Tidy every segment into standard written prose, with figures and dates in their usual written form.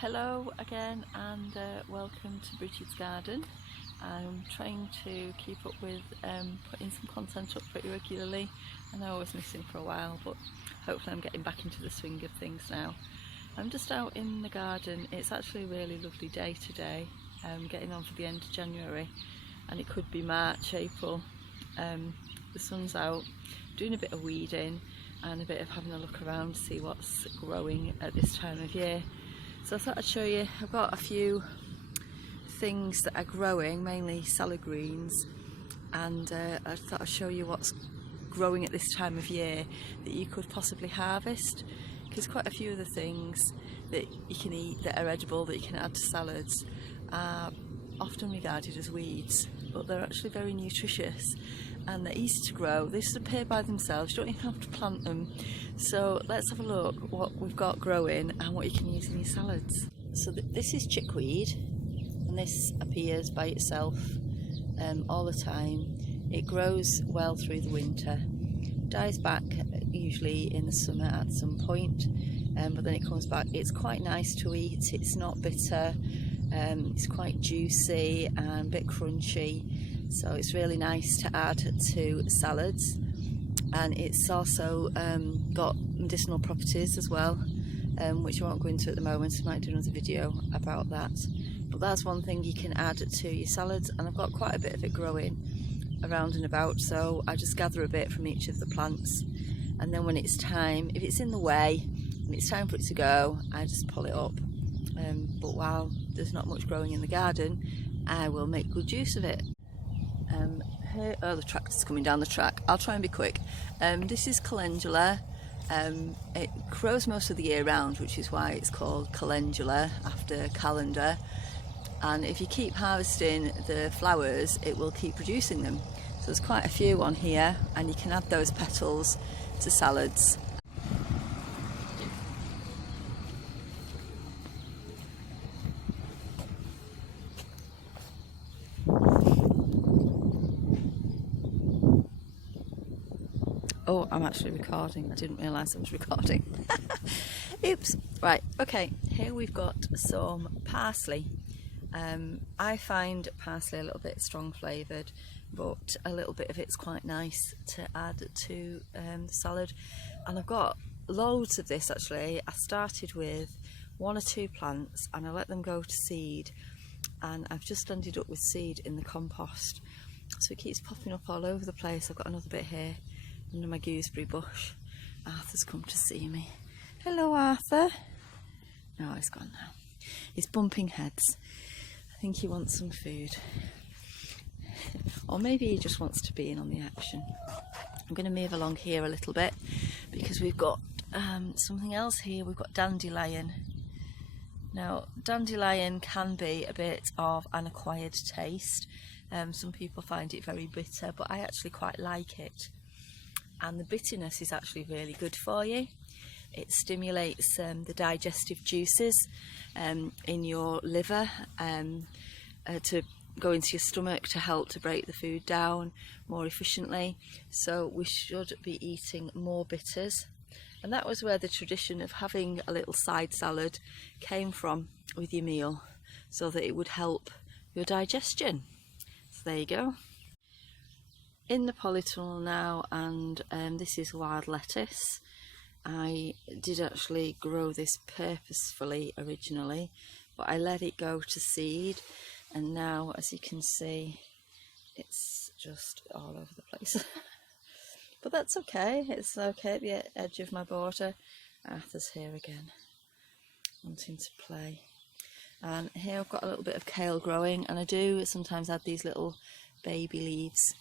Hello again and welcome to Brighid's garden. I'm trying to keep up with putting some content up pretty regularly. I know I was missing for a while, but hopefully I'm getting back into the swing of things now. I'm just out in the garden. It's actually a really lovely day today, getting on for the end of January, and it could be March, April. The sun's out, doing a bit of weeding and a bit of having a look around to see what's growing at this time of year. So I thought I'd show you. I've got a few things that are growing, mainly salad greens, and I thought I'd show you what's growing at this time of year that you could possibly harvest, because quite a few of the things that you can eat that are edible, that you can add to salads, are often regarded as weeds, but they're actually very nutritious and they're easy to grow. They just appear by themselves, you don't even have to plant them. So let's have a look what we've got growing and what you can use in your salads. So this is chickweed, and this appears by itself all the time. It grows well through the winter, dies back usually in the summer at some point, but then it comes back. It's quite nice to eat, it's not bitter, it's quite juicy and a bit crunchy, so it's really nice to add to salads. And it's also got medicinal properties as well, which I won't go into at the moment. I might do another video about that, but that's one thing you can add to your salads, and I've got quite a bit of it growing around and about, so I just gather a bit from each of the plants, and then when it's time, if it's in the way and it's time for it to go, I just pull it up. But while there's not much growing in the garden, I will make good use of it. Oh, the tractor's coming down the track. I'll try and be quick. This is Calendula. It grows most of the year round, which is why it's called Calendula, after calendar. And if you keep harvesting the flowers, it will keep producing them. So there's quite a few on here, and you can add those petals to salads. Oh, I'm actually recording. I didn't realise I was recording. Oops. Right, okay, here we've got some parsley. I find parsley a little bit strong flavoured, but a little bit of it's quite nice to add to the salad. And I've got loads of this actually. I started with 1 or 2 plants and I let them go to seed, and I've just ended up with seed in the compost. So it keeps popping up all over the place. I've got another bit here under my gooseberry bush. Arthur's come to see me. Hello, Arthur. No, he's gone now. He's bumping heads. I think he wants some food. Or maybe he just wants to be in on the action. I'm going to move along here a little bit because we've got something else here. We've got dandelion. Now, dandelion can be a bit of an acquired taste. Some people find it very bitter, but I actually quite like it. And the bitterness is actually really good for you. It stimulates the digestive juices in your liver to go into your stomach to help to break the food down more efficiently. So we should be eating more bitters. And that was where the tradition of having a little side salad came from with your meal, so that it would help your digestion. So there you go. In the polytunnel now, and this is wild lettuce. I did actually grow this purposefully originally, but I let it go to seed, and now, as you can see, it's just all over the place. But that's okay, it's okay at the edge of my border. Arthur's here again, wanting to play. And here I've got a little bit of kale growing, and I do sometimes add these little baby leaves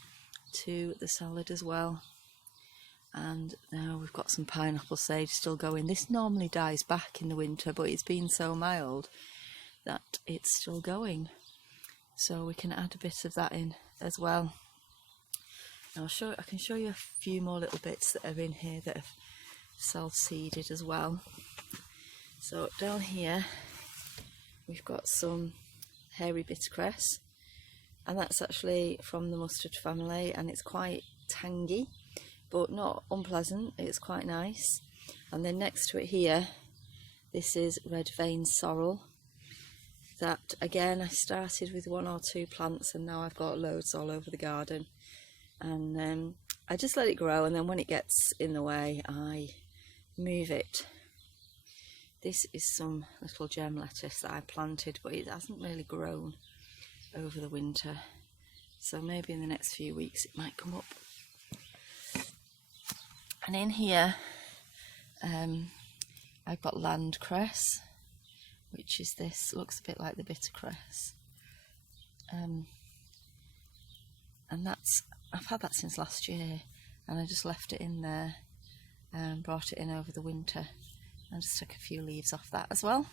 to the salad as well. And now we've got some pineapple sage still going. This normally dies back in the winter, but it's been so mild that it's still going, so we can add a bit of that in as well. And I can show you a few more little bits that are in here that have self-seeded as well. So down here we've got some hairy bittercress, and that's actually from the mustard family, and it's quite tangy but not unpleasant. It's quite nice. And then next to it here This is red vein sorrel. That again, I started with 1 or 2 plants and now I've got loads all over the garden. And I just let it grow, and then when it gets in the way I move it. This is some little gem lettuce that I planted, but it hasn't really grown over the winter, so maybe in the next few weeks it might come up. And in here I've got land cress, which is this, looks a bit like the bitter cress, and that's, I've had that since last year, and I just left it in there and brought it in over the winter and just took a few leaves off that as well.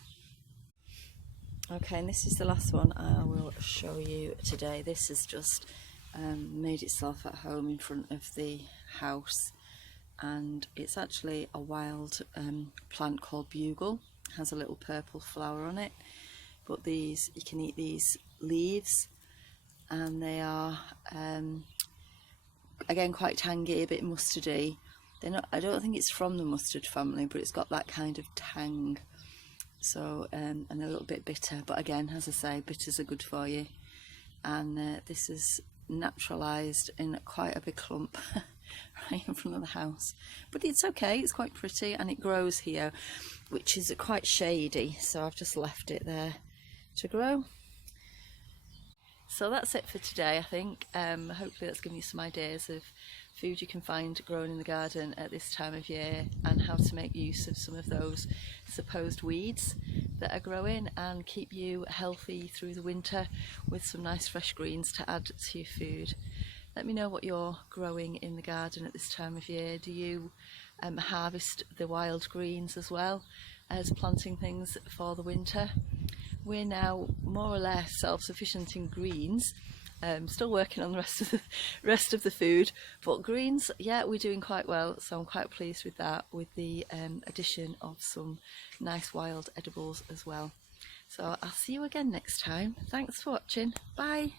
Okay, and this is the last one I will show you today. This has just made itself at home in front of the house, and it's actually a wild plant called Bugle. It has a little purple flower on it, but these, you can eat these leaves, and they are again quite tangy, a bit mustardy. They're not, I don't think it's from the mustard family, but it's got that kind of tang. So and a little bit bitter, but again, as I say, bitters are good for you. And this is naturalised in quite a big clump right in front of the house, but it's okay, it's quite pretty, and it grows here, which is quite shady, so I've just left it there to grow. So that's it for today, I think. Hopefully that's given you some ideas of food you can find growing in the garden at this time of year, and how to make use of some of those supposed weeds that are growing and keep you healthy through the winter with some nice fresh greens to add to your food. Let me know what you're growing in the garden at this time of year. Do you harvest the wild greens as well as planting things for the winter? We're now more or less self-sufficient in greens. Still working on the rest of the food, but greens, yeah, we're doing quite well, so I'm quite pleased with that, with the addition of some nice wild edibles as well. So I'll see you again next time. Thanks for watching. Bye.